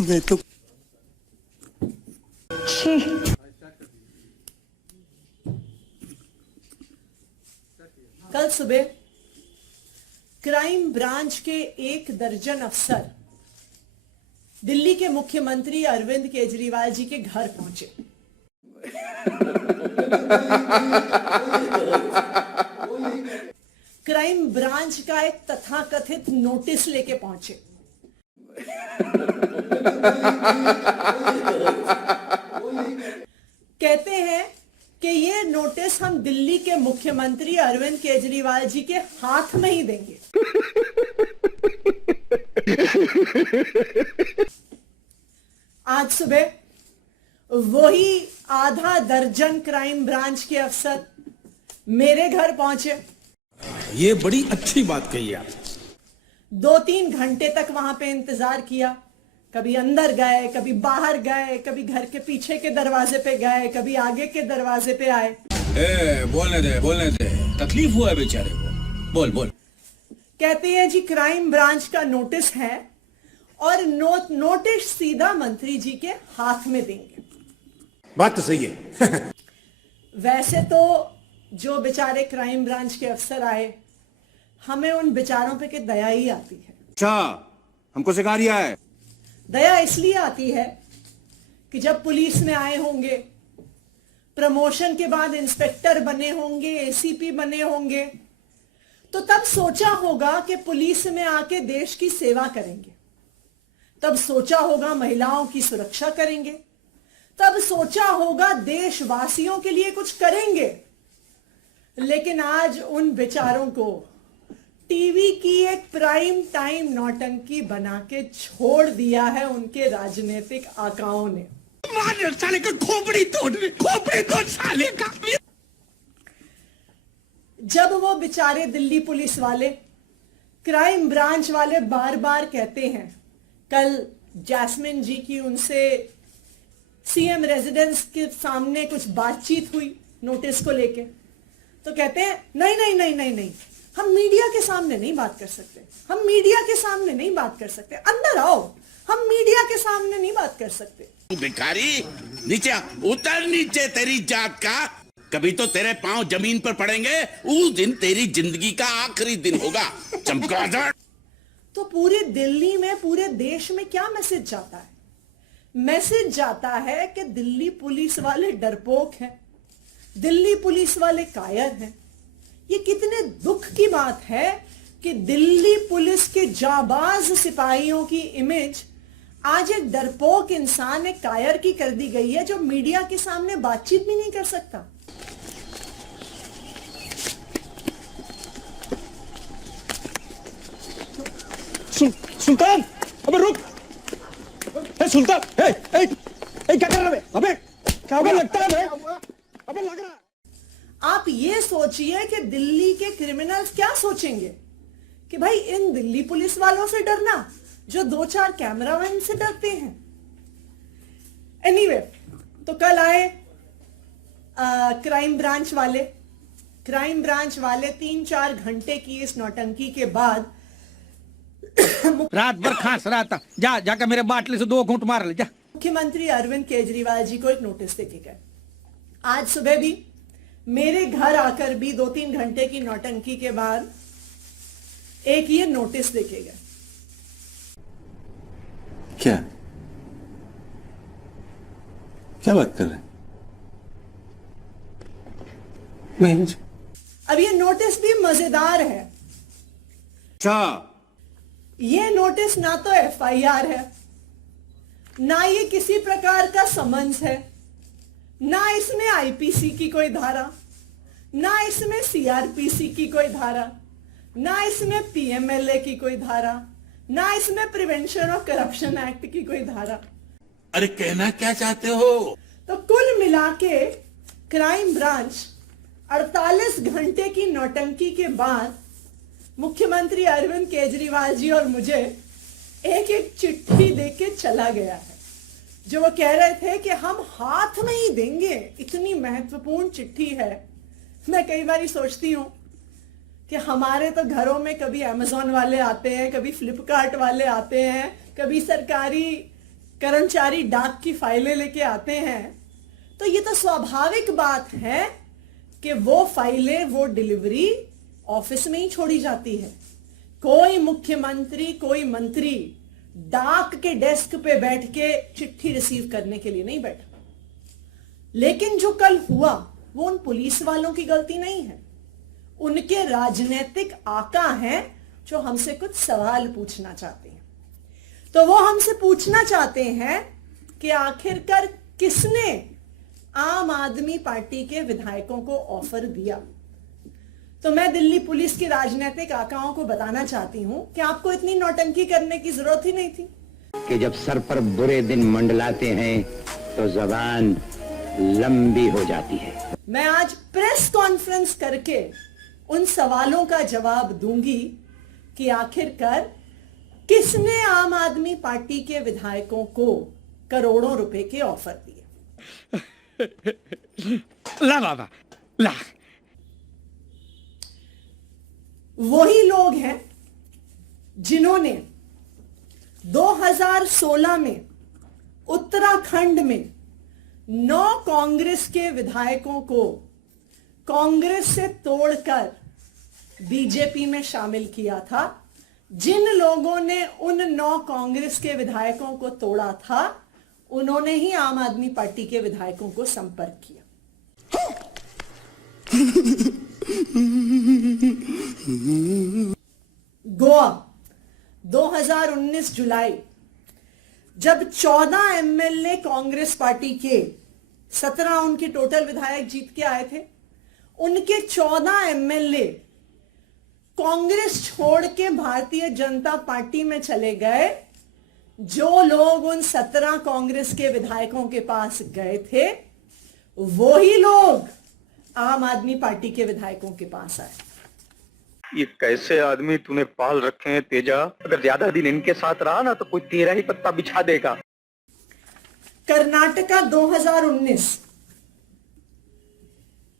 मैं तो कल सुबह क्राइम ब्रांच के 1 दर्जन अफसर दिल्ली के मुख्यमंत्री अरविंद केजरीवाल जी के घर पहुंचे। क्राइम ब्रांच का एक तथाकथित नोटिस लेके पहुंचे। कहते हैं कि ये नोटिस हम दिल्ली के मुख्यमंत्री अरविंद केजरीवाल जी के हाथ में ही देंगे। आज सुबह वही आधा दर्जन क्राइम ब्रांच के अफसर मेरे घर पहुंचे। ये बड़ी अच्छी बात कही आप। 2-3 घंटे तक वहां पे इंतजार किया। कभी अंदर गए, कभी बाहर गए, कभी घर के पीछे के दरवाजे पे गए, कभी आगे के दरवाजे पे आए। बोलने दे, तकलीफ हुआ है बेचारे को। बोल। कहते हैं जी क्राइम ब्रांच का नोटिस है और नोटिस सीधा मंत्री जी के हाथ में देंगे। बात तो सही है। वैसे तो जो बेचारे क्राइम ब्रांच के अफसर आए, हमें उन बेचारों पे के दया ही आती है। अच्छा, हमको सिखा रिया है। दया इसलिए आती है कि जब पुलिस में आए होंगे, प्रमोशन के बाद इंस्पेक्टर बने होंगे, एसीपी बने होंगे, तो तब सोचा होगा कि पुलिस में आके देश की सेवा करेंगे। तब सोचा होगा महिलाओं की सुरक्षा करेंगे। तब सोचा होगा देशवासियों के लिए कुछ करेंगे। लेकिन आज उन बेचारों को टीवी की एक प्राइम टाइम नौटंकी बना के छोड़ दिया है उनके राजनीतिक आकाओं ने। मार साले का खोपड़ी तोड़ साले का। जब वो बेचारे दिल्ली पुलिस वाले, क्राइम ब्रांच वाले बार बार कहते हैं, कल जैस्मिन जी की उनसे सीएम रेजिडेंस के सामने कुछ बातचीत हुई नोटिस को लेके, तो कहते हैं नहीं, हम मीडिया के सामने नहीं बात कर सकते, हम मीडिया के सामने नहीं बात कर सकते, अंदर आओ, हम मीडिया के सामने नहीं बात कर सकते। भिखारी नीचे उतर, नीचे तेरी जात का, कभी तो तेरे पांव जमीन पर पड़ेंगे, उस दिन तेरी जिंदगी का आखिरी दिन होगा। चमगादड़। तो पूरे दिल्ली में, पूरे देश में क्या मैसेज जाता है? मैसेज जाता है कि दिल्ली पुलिस वाले डरपोक हैं, दिल्ली पुलिस वाले कायर हैं। ये कितने दुख की बात है कि दिल्ली पुलिस के जाबाज सिपाहियों की इमेज आज एक डरपोक इंसान, एक कायर की कर दी गई है, जो मीडिया के सामने बातचीत भी नहीं कर सकता। सुल्तान, अबे रुक। सुल्तान, क्या कर रहा है? अबे क्या लगता है? अबे लग रहा है। आप ये सोचिए कि दिल्ली के क्रिमिनल्स क्या सोचेंगे कि भाई इन दिल्ली पुलिस वालों से डरना जो 2-4 कैमरामैन से डरते हैं। एनीवे, तो कल आए क्राइम ब्रांच वाले 3-4 घंटे की इस नौटंकी के बाद रात भर खांस रहा था। जाकर मेरे बाटले से 2 घूंट मार ले जा। मुख्यमंत्री अरविंद केजरीवाल जी को एक नोटिस देके गए। आज सुबह भी मेरे घर आकर भी 2-3 घंटे की नौटंकी के बाद एक ये नोटिस देके गए। क्या बात कर रहे हैं? अब ये नोटिस भी मजेदार है। अच्छा, ये नोटिस ना तो एफआईआर है, ना ये किसी प्रकार का समन्स है, ना इसमें आईपीसी की कोई धारा, ना इसमें सीआरपीसी की कोई धारा, ना इसमें पीएमएलए की कोई धारा, ना इसमें प्रिवेंशन ऑफ करप्शन एक्ट की कोई धारा। अरे कहना क्या चाहते हो? तो कुल मिला के क्राइम ब्रांच 48 घंटे की नौटंकी के बाद मुख्यमंत्री अरविंद केजरीवाल जी और मुझे एक एक चिट्ठी देके चला गया है, जो वो कह रहे थे कि हम हाथ में ही देंगे। इतनी महत्वपूर्ण चिट्ठी है। मैं कई बार सोचती हूँ कि हमारे तो घरों में कभी अमेज़न वाले आते हैं, कभी फ्लिपकार्ट वाले आते हैं, कभी सरकारी कर्मचारी डाक की फाइलें लेके आते हैं तो ये तो स्वाभाविक बात है कि वो फाइलें, वो डिलीवरी ऑफिस में ही छोड़ी जाती है। कोई मुख्यमंत्री, कोई मंत्री डाक के डेस्क पे बैठ के चिट्ठी रिसीव करने के लिए नहीं बैठा। लेकिन जो कल हुआ वो उन पुलिस वालों की गलती नहीं है, उनके राजनीतिक आका हैं जो हमसे कुछ सवाल पूछना चाहते हैं। तो वो हमसे पूछना चाहते हैं कि आखिरकार किसने आम आदमी पार्टी के विधायकों को ऑफर दिया। तो मैं दिल्ली पुलिस के राजनीतिक आकाओं को बताना चाहती हूं कि आपको इतनी नौटंकी करने की जरूरत ही नहीं थी कि जब सर पर बुरे दिन मंडलाते हैं तो जबान लंबी हो जाती है। मैं आज प्रेस कॉन्फ्रेंस करके उन सवालों का जवाब दूंगी कि आखिरकार किसने आम आदमी पार्टी के विधायकों को करोड़ों रुपए के ऑफर दिए। ला बाबा ला। वही लोग हैं जिन्होंने 2016 में उत्तराखंड में 9 कांग्रेस के विधायकों को कांग्रेस से तोड़कर बीजेपी में शामिल किया था। जिन लोगों ने उन 9 कांग्रेस के विधायकों को तोड़ा था उन्होंने ही आम आदमी पार्टी के विधायकों को संपर्क किया। गोवा 2019 जुलाई, जब 14 एमएलए कांग्रेस पार्टी के 17 उनके टोटल विधायक जीत के आए थे, उनके 14 एमएलए कांग्रेस छोड़ के भारतीय जनता पार्टी में चले गए। जो लोग उन 17 कांग्रेस के विधायकों के पास गए थे वही लोग आम आदमी पार्टी के विधायकों के पास आए। ये कैसे आदमी तूने पाल रखे हैं तेजा? अगर ज्यादा दिन इनके साथ रहा ना तो कोई तेरा ही पत्ता बिछा देगा। कर्नाटका 2019,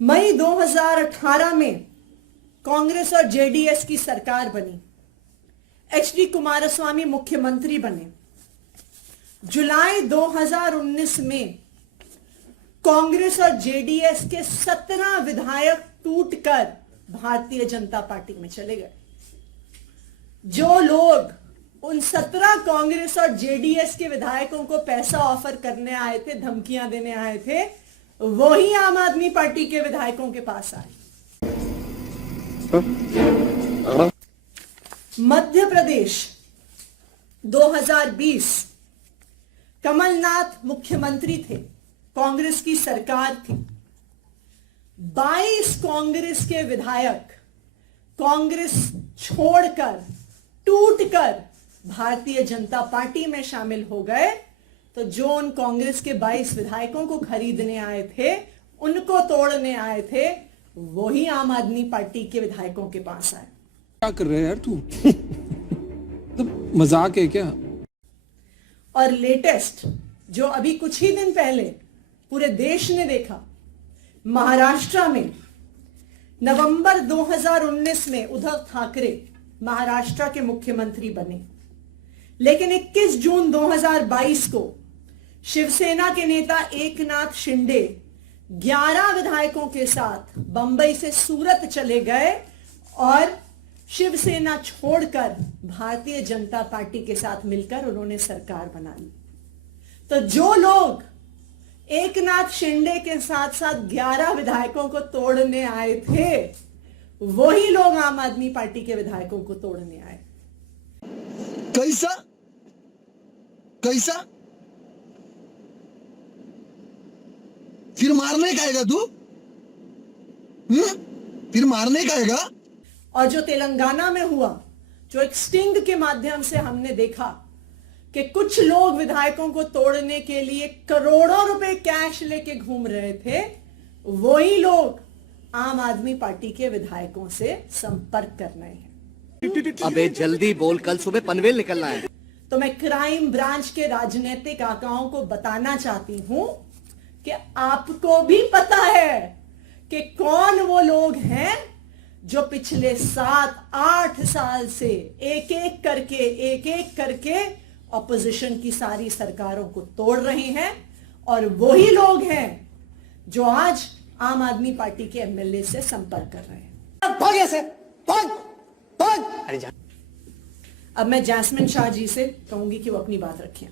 मई 2018 में कांग्रेस और जेडीएस की सरकार बनी। एचडी कुमारस्वामी मुख्यमंत्री बने। जुलाई 2019 में कांग्रेस और जेडीएस के 17 विधायक टूटकर भारतीय जनता पार्टी में चले गए। जो लोग उन 17 कांग्रेस और जेडीएस के विधायकों को पैसा ऑफर करने आए थे, धमकियां देने आए थे, वही आम आदमी पार्टी के विधायकों के पास आए। मध्य प्रदेश 2020, कमलनाथ मुख्यमंत्री थे, कांग्रेस की सरकार थी। 22 कांग्रेस के विधायक कांग्रेस छोड़कर, टूटकर भारतीय जनता पार्टी में शामिल हो गए। तो जो उन कांग्रेस के 22 विधायकों को खरीदने आए थे, उनको तोड़ने आए थे, वही आम आदमी पार्टी के विधायकों के पास आए। क्या कर रहे हैं यार तू? मतलब मजाक है क्या? और लेटेस्ट जो अभी कुछ ही दिन पहले पूरे देश ने देखा, महाराष्ट्र में नवंबर 2019 में उद्धव ठाकरे महाराष्ट्र के मुख्यमंत्री बने। लेकिन 21 जून 2022 को शिवसेना के नेता एकनाथ शिंदे 11 विधायकों के साथ बंबई से सूरत चले गए और शिवसेना छोड़कर भारतीय जनता पार्टी के साथ मिलकर उन्होंने सरकार बना ली। तो जो लोग एकनाथ शिंदे के साथ साथ 11 विधायकों को तोड़ने आए थे, वही लोग आम आदमी पार्टी के विधायकों को तोड़ने आए। कैसा कैसा? फिर मारने का आएगा तू? फिर मारने का आएगा? और जो तेलंगाना में हुआ, जो एक स्टिंग के माध्यम से हमने देखा कि कुछ लोग विधायकों को तोड़ने के लिए करोड़ों रुपए कैश लेके घूम रहे थे, वही लोग आम आदमी पार्टी के विधायकों से संपर्क कर रहे हैं। अबे जल्दी बोल, कल सुबह पनवेल निकलना है। तो मैं क्राइम ब्रांच के राजनीतिक आकाओं को बताना चाहती हूं कि आपको भी पता है कि कौन वो लोग हैं जो पिछले 7-8 साल से एक एक करके ऑपोजिशन की सारी सरकारों को तोड़ रहे हैं और वही लोग हैं जो आज आम आदमी पार्टी के एमएलए से संपर्क कर रहे हैं। भाग यहाँ से, भाग, भाग। अरे जा। अब मैं जैस्मिन शाह जी से कहूंगी कि वो अपनी बात रखें।